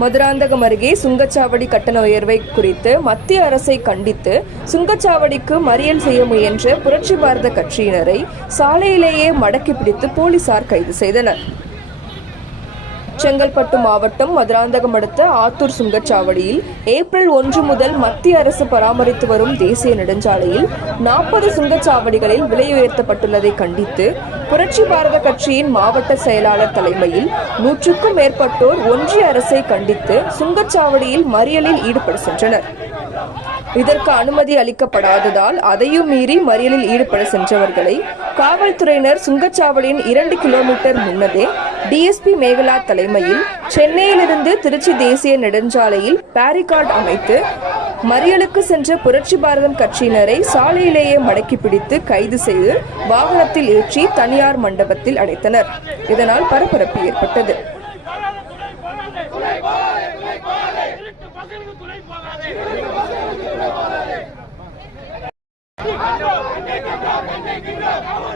மதுராந்தகம் அருகே சுங்கச்சாவடி கட்டண உயர்வை குறித்து மத்திய அரசை கண்டித்து சுங்கச்சாவடிக்கு மறியல் செய்ய முயன்ற புரட்சி பாரத கட்சியினரை சாலையிலேயே மடக்கி பிடித்து போலீசார் கைது செய்தனர். செங்கல்பட்டு மாவட்டம் மதுராந்தகம் அடுத்த ஆத்தூர் சுங்கச்சாவடியில் ஏப்ரல் 1 முதல் மத்திய அரசு பராமரித்து வரும் தேசிய நெடுஞ்சாலையில் 40 சுங்கச்சாவடிகளில் விலை உயர்த்தப்பட்டுள்ளதை கண்டித்து புரட்சி பாரத கட்சியின் மாவட்ட செயலாளர் தலைமையில் 100க்கும் மேற்பட்டோர் ஒன்றிய அரசை கண்டித்து சுங்கச்சாவடியில் மறியலில் ஈடுபட சென்றனர். இதற்கு அனுமதி அளிக்கப்படாததால் அதையும் மீறி மறியலில் ஈடுபட சென்றவர்களை காவல்துறையினர் சுங்கச்சாவடியின் 2 கிலோமீட்டர் முன்னதே டிஎஸ்பி மேகலா தலைமையில் சென்னையிலிருந்து திருச்சி தேசிய நெடுஞ்சாலையில் பேரிகார்டு அமைத்து மறியலுக்கு சென்ற புரட்சி பாரதம் கட்சியினரை சாலையிலேயே மடக்கி பிடித்து கைது செய்து வாகனத்தில் ஏற்றி தனியார் மண்டபத்தில் அடைத்தனர். இதனால் பரபரப்பு ஏற்பட்டது. கண்டிக்கின்றோம்